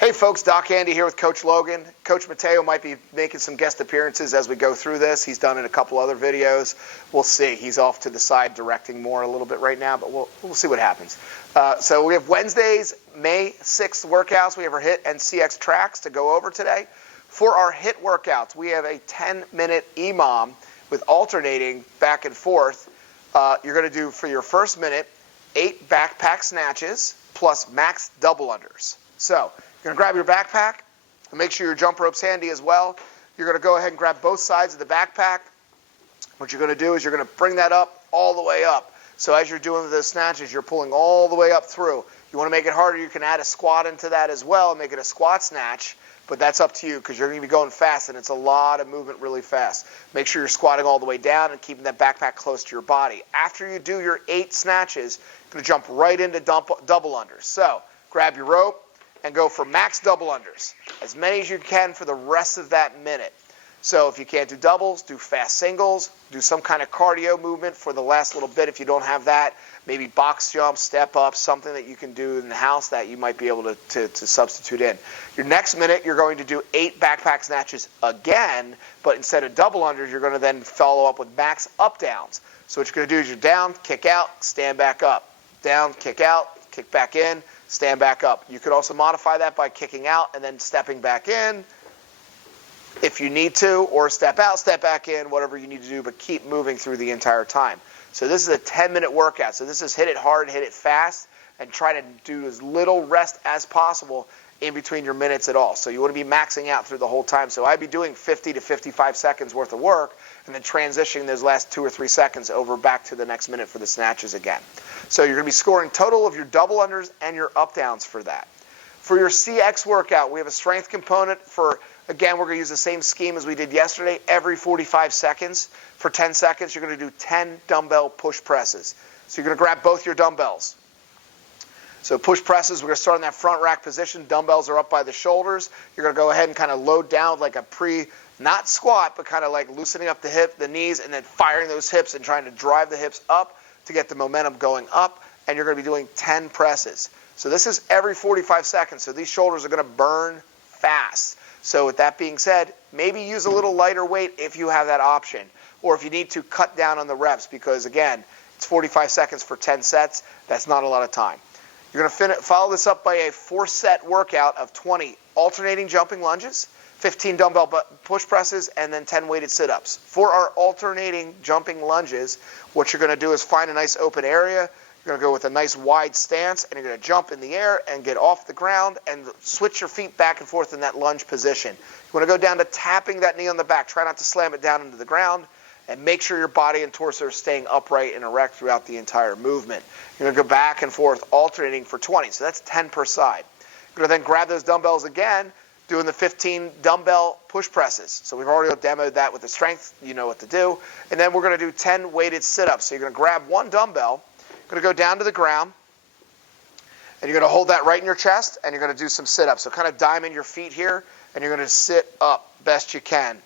Hey folks, Doc Andy here with Coach Logan. Coach Mateo might be making some guest appearances as we go through this. He's done in a couple other videos. We'll see. He's off to the side directing more a little bit right now, but we'll see what happens. So we have Wednesday's May 6th workouts. We have our HIIT and CX tracks to go over today. For our HIIT workouts, we have a 10-minute EMOM with alternating back and forth. You're going to do, for your first minute, 8 backpack snatches plus max double unders. So you're going to grab your backpack and make sure your jump rope's handy as well. You're going to go ahead and grab both sides of the backpack. What you're going to do is you're going to bring that up all the way up. So as you're doing the snatches, you're pulling all the way up through. You want to make it harder, you can add a squat into that as well and make it a squat snatch, but that's up to you because you're going to be going fast and it's a lot of movement really fast. Make sure you're squatting all the way down and keeping that backpack close to your body. After you do your 8 snatches, you're going to jump right into double unders. So grab your rope and go for max double unders, as many as you can for the rest of that minute. So if you can't do doubles, do fast singles, do some kind of cardio movement for the last little bit. If you don't have that, maybe box jump, step up, something that you can do in the house that you might be able to substitute in. Your next minute, you're going to do 8 backpack snatches again, but instead of double unders, you're going to then follow up with max up downs. So what you're going to do is you're down, kick out, stand back up. Down, kick out, kick back in, stand back up. You could also modify that by kicking out and then stepping back in if you need to, or step out, step back in, whatever you need to do, but keep moving through the entire time. So this is a 10-minute workout. So this is hit it hard, hit it fast, and try to do as little rest as possible in between your minutes at all. So you want to be maxing out through the whole time. So I'd be doing 50 to 55 seconds worth of work and then transitioning those last 2 or 3 seconds over back to the next minute for the snatches again. So you're going to be scoring total of your double unders and your up downs for that. For your CX workout, we have a strength component for, again, we're going to use the same scheme as we did yesterday. Every 45 seconds, for 10 seconds, you're going to do 10 dumbbell push presses. So you're going to grab both your dumbbells. So push presses, we're going to start in that front rack position. Dumbbells are up by the shoulders. You're going to go ahead and kind of load down like a not squat, but kind of like loosening up the knees, and then firing those hips and trying to drive the hips up to get the momentum going up. And you're going to be doing 10 presses. So this is every 45 seconds. So these shoulders are going to burn fast. So with that being said, maybe use a little lighter weight if you have that option, or if you need to cut down on the reps, because again, it's 45 seconds for 10 sets. That's not a lot of time. You're going to follow this up by a 4-set workout of 20 alternating jumping lunges, 15 dumbbell push presses, and then 10 weighted sit-ups. For our alternating jumping lunges, what you're going to do is find a nice open area. You're going to go with a nice wide stance, and you're going to jump in the air and get off the ground and switch your feet back and forth in that lunge position. You want to go down to tapping that knee on the back. Try not to slam it down into the ground, and make sure your body and torso are staying upright and erect throughout the entire movement. You're going to go back and forth, alternating for 20. So that's 10 per side. You're going to then grab those dumbbells again, doing the 15 dumbbell push presses. So we've already demoed that with the strength. You know what to do. And then we're going to do 10 weighted sit-ups. So you're going to grab one dumbbell, going to go down to the ground, and you're going to hold that right in your chest, and you're going to do some sit-ups. So kind of diamond your feet here, and you're going to sit up best you can.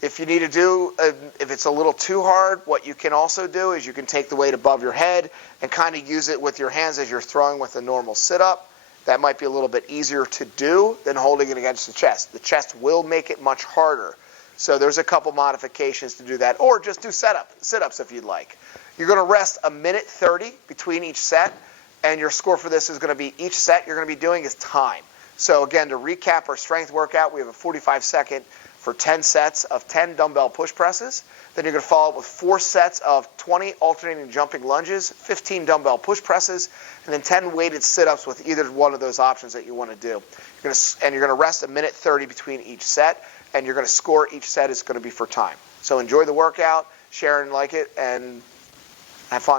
If you need to do, if it's a little too hard, what you can also do is you can take the weight above your head and kind of use it with your hands as you're throwing with a normal sit-up. That might be a little bit easier to do than holding it against the chest. The chest will make it much harder. So there's a couple modifications to do that, or just do sit-ups if you'd like. You're going to rest a minute 30 between each set, and your score for this is going to be, each set you're going to be doing is time. So again, to recap our strength workout, we have a 45-second for 10 sets of 10 dumbbell push presses. Then you're going to follow up with 4 sets of 20 alternating jumping lunges, 15 dumbbell push presses, and then 10 weighted sit-ups with either one of those options that you want to do. You're going to rest a minute 30 between each set, and you're going to score each set is going to be for time. So enjoy the workout, share and like it, and have fun.